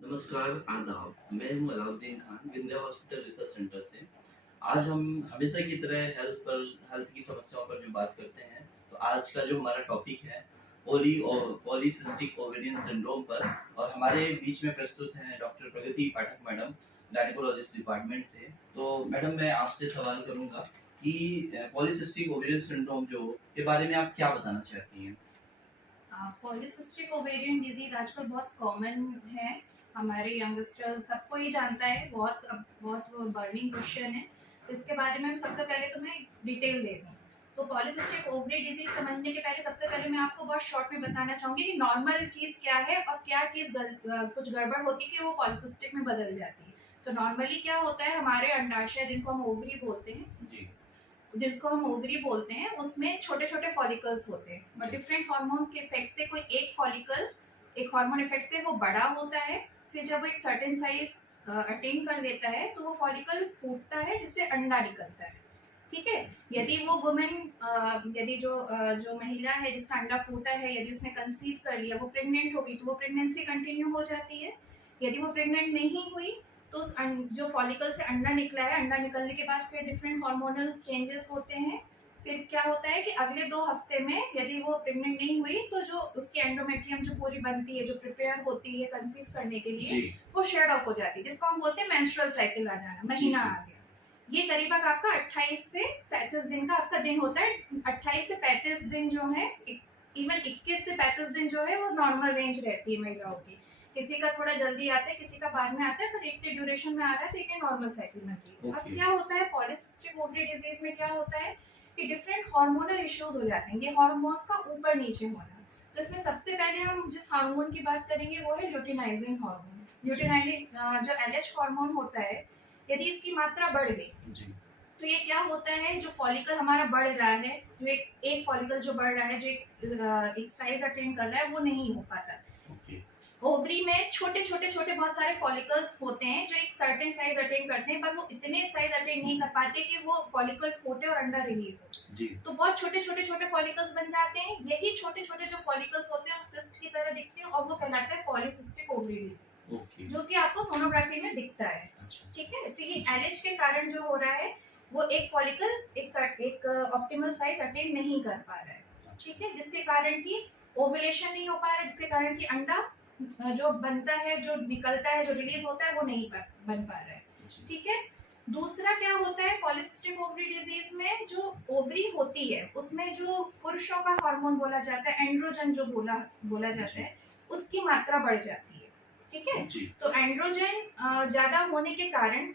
नमस्कार, आदाब। मैं हूँ Alauddin Khan, Vindhya hospital research centre से। आज हम हमेशा की तरह हेल्थ की समस्याओं पर जो बात करते हैं, तो आज का जो हमारा टॉपिक है पॉलीसिस्टिक ओवेरियन सिंड्रोम पर। और हमारे बीच में प्रस्तुत हैं डॉक्टर प्रगति पाठक मैडम, गायनेकोलॉजिस्ट डिपार्टमेंट से। तो मैडम, मैं आपसे सवाल करूँगा कि पॉलीसिस्टिक ओवेरियन सिंड्रोम जो के बारे में आप क्या बताना चाहती हैं? पॉलीसिस्टिक ओवेरियन डिजीज आजकल बहुत कॉमन है। हमारे यंगस्टर्स सबको ही जानता है, बहुत बर्निंग क्वेश्चन है। तो इसके बारे में सबसे पहले तो मैं डिटेल दे दूँ। तो पॉलीसिस्टिक ओवरी डिजीज समझने के पहले सबसे पहले मैं आपको बहुत शॉर्ट में बताना चाहूँगी कि नॉर्मल चीज़ क्या है और क्या चीज़ कुछ गड़बड़ होती है कि वो पॉलीसिस्टिक में बदल जाती है। तो नॉर्मली क्या होता है, हमारे अंडाशय जिनको हम ओवरी बोलते हैं, जी। जिसको हम ओवरी बोलते हैं, उसमें छोटे छोटे फॉलिकल्स होते हैं और डिफरेंट हार्मोन्स के इफेक्ट से कोई एक फॉलिकल, एक हार्मोन इफेक्ट से वो बड़ा होता है। फिर जब वो एक सर्टेन साइज अटेन कर लेता है तो वो फॉलिकल फूटता है जिससे अंडा निकलता है। ठीक है। यदि वो वुमेन, यदि जो महिला है जिसका अंडा फूटा है, यदि उसने कंसीव कर लिया, वो प्रेग्नेंट होगी तो वो प्रेगनेंसी कंटिन्यू हो जाती है। यदि वो प्रेग्नेंट नहीं हुई तो जो फॉलिकल से अंडा निकला है, अंडा निकलने के बाद फिर डिफरेंट हार्मोनल चेंजेस होते हैं। फिर क्या होता है कि अगले 2 हफ्ते में यदि वो प्रेग्नेंट नहीं हुई तो जो उसकी एंडोमेट्रियम जो पूरी बनती है, जो प्रिपेयर होती है कंसीव करने के लिए, वो शेड ऑफ हो जाती है, जिसको हम बोलते हैं मेंस्ट्रुअल साइकिल आ जाना, महीना आ गया। ये करीबन आपका 28 से 35 दिन का आपका दिन होता है। 28 से 35 दिन जो है, इवन 21 से 35 दिन जो है वो नॉर्मल रेंज रहती है महिलाओं की। किसी का थोड़ा जल्दी आता है, किसी का बाद में आता है, पर एक के ड्यूरेशन में आ रहा है तो एक नॉर्मल साइकिल बनती है। अब क्या होता है पॉलीसिस्टिक ओवरी डिजीज में, क्या होता है कि डिफरेंट हार्मोनल इश्यूज हो जाते हैं, ये हार्मोन्स का ऊपर नीचे होना। तो इसमें सबसे पहले हम जिस हार्मोन की बात करेंगे वो है ल्यूटिनाइजिंग हार्मोन। ल्यूटिनाइजिंग जो एलएच हार्मोन होता है, यदि इसकी मात्रा बढ़ गई तो ये क्या होता है, जो फॉलिकल हमारा बढ़ रहा है, जो एक फॉलिकल जो बढ़ रहा है, जो एक साइज अटेंड कर रहा है, वो नहीं हो पाता। ओवरी में छोटे छोटे छोटे बहुत सारे फॉलिकल्स होते हैं जो एक सर्टेन साइज अटेंड करते हैं, पर वो इतने साइज अटेंड नहीं कर पाते कि वो फॉलिकल फूटे और अंडा रिलीज हो। जी। तो बहुत छोटे छोटे छोटे फॉलिकल्स बन जाते हैं। यही छोटे छोटे जो फॉलिकल्स होते हैं वो सिस्ट की तरह दिखते हैं और वो कहलाता है पॉलीसिस्टिक ओवरी डिजीज, जो कि आपको सोनोग्राफी में दिखता है। ठीक है। तो ये एलएच के कारण जो हो रहा है, वो एक फॉलिकल एक ऑप्टिमल साइज अटेंड नहीं कर पा रहा है। ठीक है। जिसके कारण की ओवुलेशन नहीं हो पा रहा है, जिसके कारण की अंडा जो बनता है, जो निकलता है, जो रिलीज होता है, वो नहीं बन पा रहा है। ठीक है। दूसरा क्या होता है पॉलीसिस्टिक ओवरी डिजीज में, जो ओवरी होती है उसमें जो पुरुषों का हार्मोन बोला जाता है, एंड्रोजन जो बोला जाता है, उसकी मात्रा बढ़ जाती है। ठीक है। तो एंड्रोजन ज्यादा होने के कारण,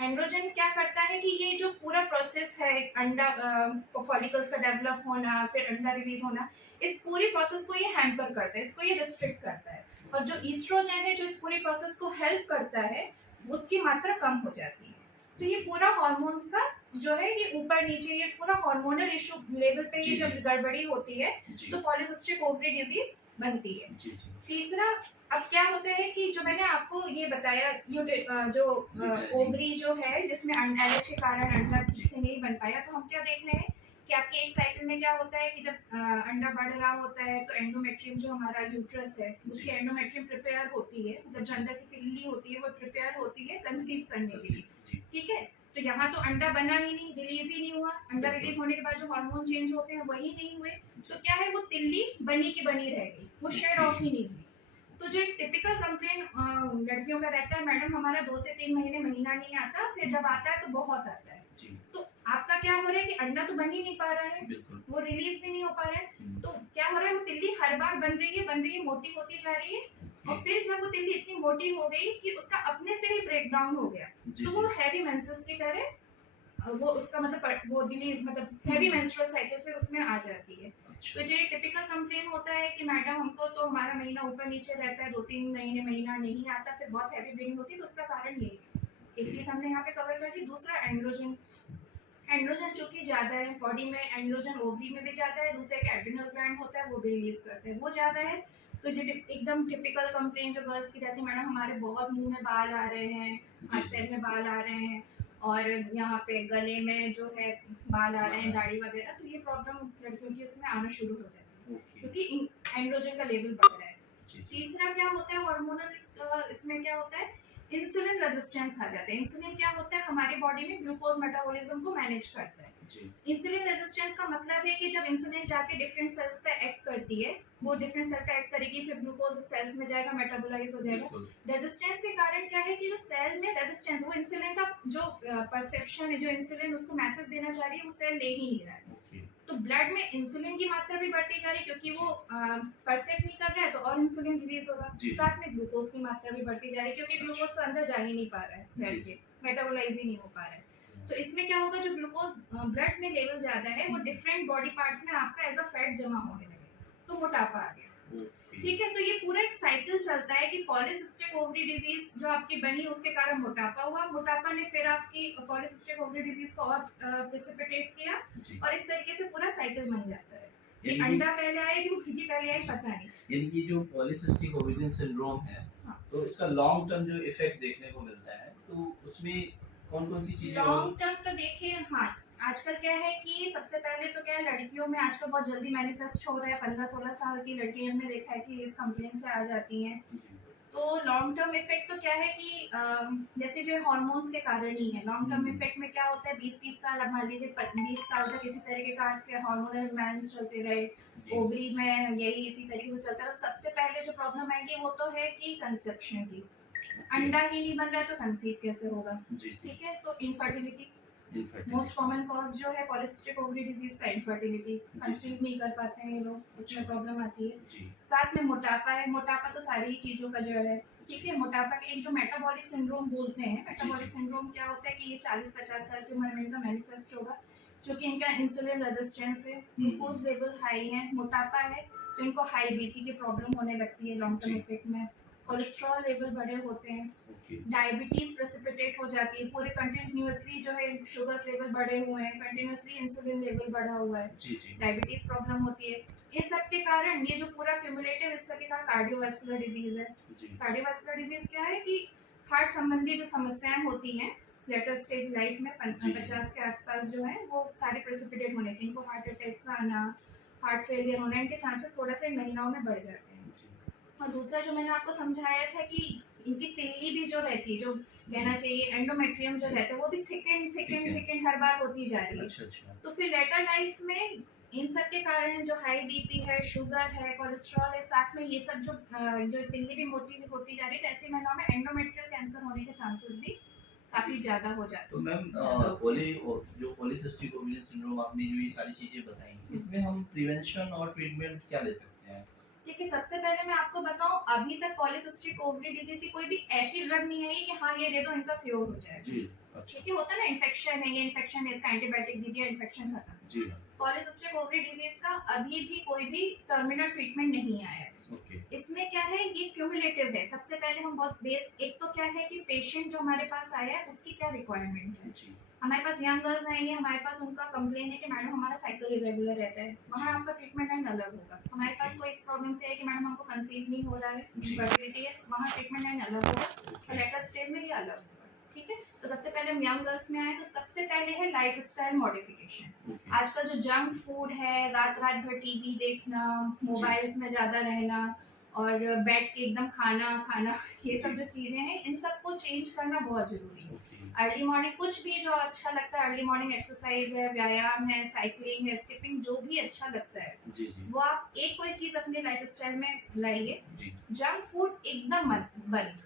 एंड्रोजन क्या करता है कि ये जो पूरा प्रोसेस है, अंडा फॉलिकल्स का डेवलप होना, फिर अंडा रिलीज होना, इस पूरी प्रोसेस को ये हैम्पर करता है, इसको ये रिस्ट्रिक्ट करता है। और जो ईस्ट्रोजन है जो इस पूरी प्रोसेस को हेल्प करता है, उसकी मात्रा कम हो जाती है। तो ये पूरा हार्मोन्स का जो है ये ऊपर नीचे, ये पूरा हार्मोनल इशू लेवल पे ये जब गड़बड़ी होती है तो पॉलीसिस्टिक ओवरी डिजीज बनती है। तीसरा, अब क्या होता है कि जो मैंने आपको ये बताया, जो ओवरी जो है जिसमें एलएच के कारण अंडा ठीक से नहीं बन पाया, तो हम क्या देख रहे हैं कि आपके एक साइकिल में क्या होता है कि जब अंडा बढ़ रहा होता है तो एंडोमेट्रियम जो हमारा यूट्रस है, उसकी एंडोमेट्रियम प्रिपेयर होती है, मतलब जो अंदर की तिल्ली होती है वो प्रिपेयर होती है कंसीव करने के लिए। ठीक है। तो यहाँ तो अंडा बना ही नहीं, रिलीज ही नहीं हुआ। अंडा रिलीज होने के बाद जो हार्मोन चेंज होते हैं वही नहीं हुए, तो क्या है, वो तिल्ली बनी की बनी रह गई, वो शेड ऑफ ही नहीं हुई। तो जो एक टिपिकल कंप्लेन लड़कियों का रहता है, मैडम हमारा 2 से 3 महीने महीना नहीं आता, फिर जब आता है तो बहुत आता है। तो आपका क्या हो रहा है कि अंडा तो बन ही नहीं पा रहा है, वो रिलीज भी नहीं हो पा रहा है। तो क्या हो रहा है, वो तिल्ली हर बार बन रही है, मोटी होती जा रही है, और फिर जब वो तिल्ली इतनी मोटी हो गई कि उसका अपने से ही ब्रेक डाउन हो गया, तो वो हैवी मेंसेस की तरह, वो उसका मतलब वो रिलीज, मतलब हैवी मेंस्ट्रुअल साइकिल फिर उसमें आ जाती है। तो जो एक टिपिकल कंप्लेन होता है कि मैडम हमको तो हमारा महीना ऊपर नीचे रहता है, 2-3 महीने महीना नहीं आता, फिर बहुत हैवी ब्लीडिंग होती है, तो उसका कारण यही है। एक चीज हमने यहाँ पे कवर कर दी। दूसरा, एंड्रोजन। एंड्रोजन चूंकि ज्यादा है बॉडी में, एंड्रोजन ओवरी में भी ज्यादा है, दूसरा एक एड्रिनल ग्लैंड होता है वो भी रिलीज करते हैं, वो ज्यादा है। तो जो एकदम टिपिकल कंप्लेन जो गर्ल्स की रहती है, मैडम हमारे बहुत मुंह में बाल आ रहे हैं, हाथ पैर में बाल आ रहे हैं, और यहाँ पे गले में जो है बाल आ रहे हैं, दाढ़ी वगैरह, तो ये प्रॉब्लम लड़कियों की उसमें आना शुरू हो जाती है क्योंकि एंड्रोजन का लेवल बढ़ रहा है। तीसरा क्या होता है हार्मोनल, इसमें क्या होता है इंसुलिन रेजिस्टेंस आ जाता है। इंसुलिन क्या होता है हमारी बॉडी में ग्लूकोज मेटाबॉलिज्म को मैनेज करता है। इंसुलिन रेजिस्टेंस का मतलब है कि जब इंसुलिन जाके डिफरेंट सेल्स पे एक्ट करती है, वो डिफरेंट सेल पे एक्ट करेगी, फिर ग्लूकोज सेल्स में जाएगा, मेटाबोलाइज हो जाएगा। रेजिस्टेंस के कारण क्या है कि जो सेल में रेजिस्टेंस, वो इंसुलिन का जो परसेप्शन है, जो इंसुलिन उसको मैसेज देना चाह रही है, वो सेल ले ही नहीं रहा है। तो ब्लड में इंसुलिन की मात्रा भी बढ़ती जा रही है, क्योंकि वो परसेप्ट नहीं कर रहा है तो और इंसुलिन रिलीज होगा। साथ में ग्लूकोज की मात्रा भी बढ़ती जा रही है, क्योंकि ग्लूकोज तो अंदर जा ही नहीं पा रहा है सेल के, मेटाबोलाइज ही नहीं हो पा रहा है। तो इसमें क्या होगा, जो ग्लूकोज ब्लड में लेवल ज्यादा है वो डिफरेंट बॉडी पार्ट्स में आपका एज अ फैट जमा होने लगेगा, तो मोटापा आ गया। ठीक है, तो ये पूरा एक साइकिल चलता है कि पॉलीसिस्टिक ओवरी डिजीज जो आपकी बनी उसके कारण मोटापा हुआ, मोटापा ने फिर आपकी पॉलीसिस्टिक ओवरी डिजीज को और प्रेसिपिटेट किया, और इस तरीके से पूरा साइकिल बन जाता है। ये अंडा पहले आया कि मुर्गी पहले आई पता नहीं। यानी कि जो पॉलीसिस्टिक ओवेरियन सिंड्रोम है, हाँ। तो इसका लॉन्ग टर्म जो इफेक्ट देखने को मिलता है, तो उसमें कौन कौन सी चीजें लॉन्ग टर्म तो देखिए, हाँ आजकल क्या है कि सबसे पहले तो क्या है, लड़कियों में आजकल बहुत जल्दी मैनिफेस्ट हो रहा है। 15-16 साल की लड़कियों हमने देखा है कि इस कंप्लेन से आ जाती हैं। तो लॉन्ग टर्म इफेक्ट तो क्या है कि जैसे जो हार्मोन्स के कारण ही है। लॉन्ग टर्म इफेक्ट में क्या होता है, 20-30 साल, अब मान लीजिए 20 साल तक इसी तरीके का हार्मोनल इम्बैलेंस चलते रहे, ओवरी में यही इसी तरीके से चलता रहा। सबसे पहले जो प्रॉब्लम आएगी वो तो है कि कंसेप्शन की, अंडा ही नहीं बन रहा है तो कंसीव कैसे होगा। ठीक है, तो इनफर्टिलिटी मोस्ट कॉमन कॉज जो है पॉलीसिस्टिक ओवरी डिजीज का, इनफर्टिलिटी, कंसीव नहीं कर पाते हैं ये लोग, उसमें प्रॉब्लम आती है। साथ में मोटापा है, मोटापा तो सारी ही चीजों का जड़ है। ठीक है, मोटापा के एक जो मेटाबॉलिक सिंड्रोम बोलते हैं, मेटाबॉलिक सिंड्रोम क्या होता है कि ये 40-50 साल की उम्र में इनका मैनिफेस्ट होगा, जो कि इनका इंसुलिन रेजिस्टेंस है, ग्लूकोज लेवल हाई है, मोटापा है, तो इनको हाई बीपी की प्रॉब्लम होने लगती है लॉन्ग टर्म इफेक्ट में। कोलेस्ट्रॉल लेवल बड़े होते हैं, डायबिटीज प्रेसिपिटेट हो जाती है, पूरे कंटिन्यूअसली जो है शुगर्स लेवल बढ़े हुए हैं, कंटिन्यूअसली इंसुलिन लेवल बढ़ा हुआ है, डायबिटीज प्रॉब्लम होती है। इन सब के कारण ये जो पूरा क्यूमुलेटिव, इस सब के कारण कार्डियोवास्कुलर डिजीज है। कार्डियोवास्कुलर डिजीज क्या है कि हार्ट संबंधी जो समस्याएं होती हैं लेटर स्टेज लाइफ में 50 के आसपास जो है वो सारे प्रेसिपिटेट होने थे, इनको हार्ट अटैक्स आना, हार्ट फेलियर होना, इनके चांसेस थोड़ा सा महिलाओं में बढ़ जाते हैं। और दूसरा जो मैंने आपको समझाया था कि इनकी तिल्ली भी जो रहती है, जो कहना चाहिए एंडोमेट्रियम जो रहता है, वो भी थिकन हर बार होती जा रही है। तो फिर लेटर लाइफ में इन सब के कारण जो हाई बीपी है, शुगर है, कोलेस्ट्रॉल है, साथ में ये सब जो तिल्ली भी मोटी होती जा रही है, तो ऐसी महिलाओं में एंडोमेट्रियल कैंसर होने के चांसेस भी काफी ज्यादा हो जाते हैं। तो मैम जो पॉलीसिस्टिक ओवेरियन सिंड्रोम आपने जो ये सारी चीजें बताई, इसमें हम प्रिवेंशन और ट्रीटमेंट क्या ले सकते हैं? देखिए, सबसे पहले मैं आपको बताऊं, अभी तक पॉलीसिस्टिक ओवरी डिजीज की कोई भी ऐसी ड्रग नहीं आई कि हाँ ये दे दो इनका क्योर हो जाएगा। ठीक है, होता है ना, इन्फेक्शन है, ये इन्फेक्शन है, इसका एंटीबायोटिक दे दिया, इन्फेक्शन खत्म। पॉलीसिस्टिक ओवरी डिजीज का अभी भी कोई भी टर्मिनल ट्रीटमेंट नहीं आया है। इसमें क्या है, ये क्यूमुलेटिव है। सबसे पहले हम बहुत बेस, एक तो क्या है कि पेशेंट जो हमारे पास आया है उसकी क्या रिक्वायरमेंट है। हमारे पास यंग गर्ल्स आएंगे, हमारे पास उनका कंप्लेन है कि मैडम हमारा साइकिल इरेगुलर रहता है, वहाँ आपका ट्रीटमेंट लाइन अलग होगा। हमारे पास कोई इस प्रॉब्लम से है कि मैडम हमको कंसीव नहीं हो रहा है, इनफर्टिलिटी है, वहाँ ट्रीटमेंट लाइन अलग होगा, और लेटर स्टेज में ये अलग होगा। ठीक है, तो सबसे पहले हम यंग गर्ल्स में आए तो सबसे पहले है लाइफ स्टाइल मॉडिफिकेशन। आजकल जो जंक फूड है, रात भर टीवी देखना, मोबाइल्स में ज्यादा रहना और बैठ के एकदम खाना, ये सब जो चीजें हैं, इन सबको चेंज करना बहुत जरूरी है। अर्ली मॉर्निंग कुछ भी जो अच्छा लगता है, अर्ली मॉर्निंग एक्सरसाइज है, व्यायाम है, साइकिलिंग है, स्किपिंग, जो भी अच्छा लगता है वो आप एक कोई चीज अपने लाइफस्टाइल में लाइए। जंक फूड एकदम बंद,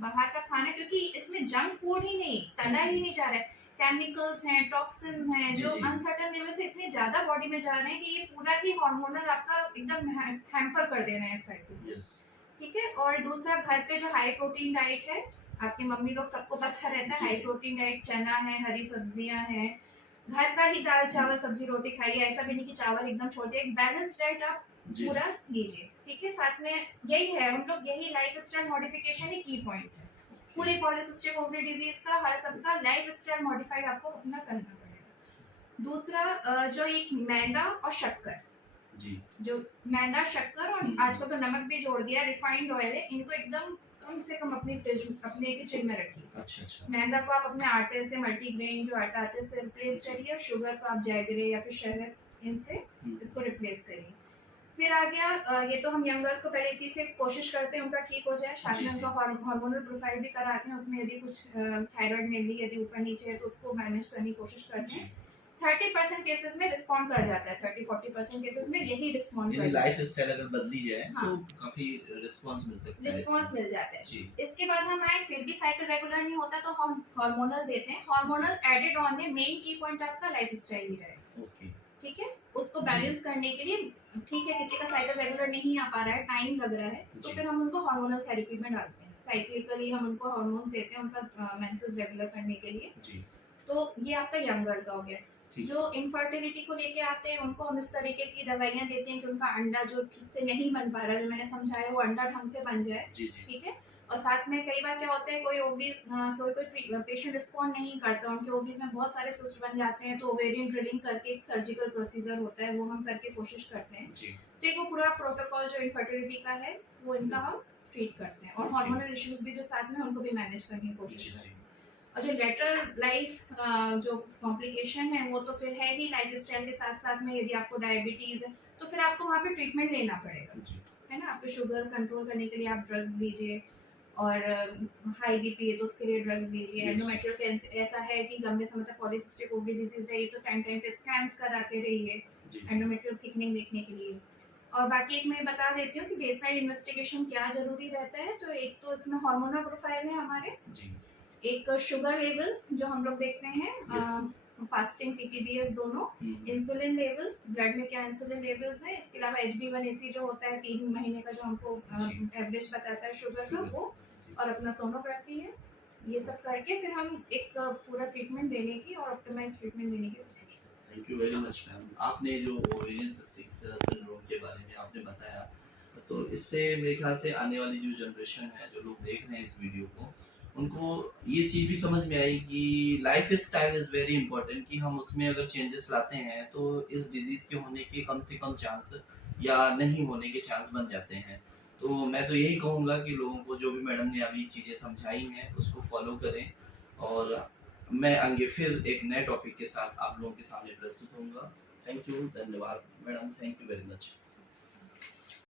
बाहर का खाना, क्योंकि इसमें जंक फूड ही नहीं, तला ही नहीं जा रहा है, केमिकल्स हैं, टॉक्सिन्स हैं, जो अनसर्टेन लेवल से इतने ज्यादा बॉडी में जा रहे हैं कि ये पूरा ही हार्मोनल आपका एकदम हैम्पर कर दे रहे हैं साइकिल। ठीक है, और दूसरा घर पे जो हाई प्रोटीन डाइट है, आपकी मम्मी लोग सबको पता रहता है, हाई प्रोटीन डाइट, चना है, हरी सब्जियां हैं, घर का ही दाल चावल सब्जी रोटी खाइए, ऐसा भी नहीं कि चावल एकदम छोड़ दिए, एक बैलेंस डाइट आप पूरा लीजिए। ठीक है, साथ में यही है, हम लोग यही लाइफ स्टाइल मॉडिफिकेशन ही की पॉइंट है पूरी पॉलीसिस्टिक ओवरी डिजीज का। हर सबका लाइफ स्टाइल मॉडिफाई आपको अपना करना पड़ेगा। दूसरा जो एक मैदा और शक्कर, जो मैदा, शक्कर और आजकल तो नमक भी जोड़ दिया, रिफाइंड ऑयल है, इनको एकदम कम से कम अपने किचन में रखिए। मैदा को आप अपने आटे से, मल्टीग्रेन जो आटा आटे से रिप्लेस करिए, और शुगर को आप जैगरी या फिर शहद, इनसे इसको रिप्लेस करिए। फिर आ गया ये तो हम यंग गर्ल्स को पहले इसी से कोशिश करते हैं उनका ठीक हो जाए, साथ में उनका हार्मोनल प्रोफाइल भी कराते हैं, उसमें यदि कुछ थायराइड में भी यदि ऊपर नीचे है तो उसको मैनेज करने की कोशिश करते हैं। 30% केसेस में रिस्पॉन्ड कर जाता है, 30-40% केसेस में यही रिस्पॉन्ड कर जाता है। लाइफ स्टाइल अगर बदली जाए हाँ, तो काफी रिस्पांस मिल सकता है, रिस्पॉन्स मिल जाता है। जी। इसके बाद हम आए, फिर भी साइकिल रेगुलर नहीं होता तो हम हार्मोनल देते हैं। हार्मोनल एडेड ऑन है, मेन की पॉइंट आपका लाइफस्टाइल ही रहेगा। ओके, ठीक है, उसको बैलेंस करने के लिए, ठीक है किसी का साइकिल रेगुलर नहीं आ पा रहा है, टाइम लग रहा है, तो फिर हम उनको हार्मोनल थेरेपी में डालते हैं। साइक्लिकली हम उनको हार्मोन्स देते हैं उनका मेंसेस रेगुलर करने के लिए। जी। तो ये आपका यंग गर्ल का हो गया। जो इनफर्टिलिटी को लेके आते हैं उनको हम इस तरीके की दवाइयाँ देते हैं कि उनका अंडा जो ठीक से नहीं बन पा रहा है, जो मैंने समझाया, वो अंडा ढंग से बन जाए। ठीक है, और साथ में कई बार क्या होता है, कोई ओवरी कोई पेशेंट रिस्पॉन्ड नहीं करता, उनके ओवरीज में बहुत सारे सिस्ट बन जाते हैं, तो ओवेरियन ड्रिलिंग करके एक सर्जिकल प्रोसीजर होता है, वो हम करके कोशिश करते हैं। तो एक वो पूरा प्रोटोकॉल जो इनफर्टिलिटी का है वो इनका हम ट्रीट करते हैं, और हार्मोनल इश्यूज भी जो साथ में उनको भी मैनेज करने की कोशिश करते हैं। और जो लेटर लाइफ जो कॉम्प्लिकेशन है वो तो फिर है ही, लाइफ स्टाइल के साथ साथ में यदि आपको डायबिटीज है तो फिर आपको वहाँ पे ट्रीटमेंट लेना पड़ेगा, है ना। आपको शुगर कंट्रोल करने के लिए आप ड्रग्स लीजिए, और हाई बीपी है तो उसके लिए ड्रग्स लीजिए। एंडोमेट्रियल कैंसर ऐसा है कि लंबे समय तक पॉलीसिस्टिक ओवरी डिजीज है, ये तो टाइम टाइम पे स्कैन्स कराते रहिए एंडोमेट्रियल थिकनिंग देखने के लिए। और बाकी एक मैं बता देती हूँ कि बेसलाइन इन्वेस्टिगेशन क्या जरूरी रहता है। तो एक तो इसमें हार्मोनल प्रोफाइल है हमारे, एक शुगर लेवल जो हम लोग देखते हैं, फास्टिंग पीटीबीएस दोनों, इंसुलिन लेवल, ब्लड में क्या इंसुलिन लेवल्स है, इसके अलावा HbA1c जो होता है 3 महीने का जो हमको एवरेज बताता है शुगर का, वो, और अपना सोनोग्राफी है। ये सब करके फिर हम एक पूरा ट्रीटमेंट देने की और ऑप्टिमाइज ट्रीटमेंट देने की कोशिश करते हैं। Thank you very much ma'am. आपने जो ओवेरियन सिस्टिक सिंड्रोम के बारे में आपने बताया, तो इससे मेरे ख्याल से आने वाली जो जनरेशन है, जो लोग देख रहे हैं इस वीडियो को, उनको ये चीज़ भी समझ में आई कि life style is very important, कि हम उसमें अगर चेंजेस लाते हैं तो इस डिजीज़ के होने के कम से कम चांस या नहीं होने के चांस बन जाते हैं। तो मैं तो यही कहूँगा कि लोगों को जो भी मैडम ने अभी चीज़ें समझाई हैं उसको फॉलो करें, और मैं आगे फिर एक नए टॉपिक के साथ आप लोगों के सामने प्रस्तुत होऊंगा। थैंक यू, धन्यवाद madam, thank you very much.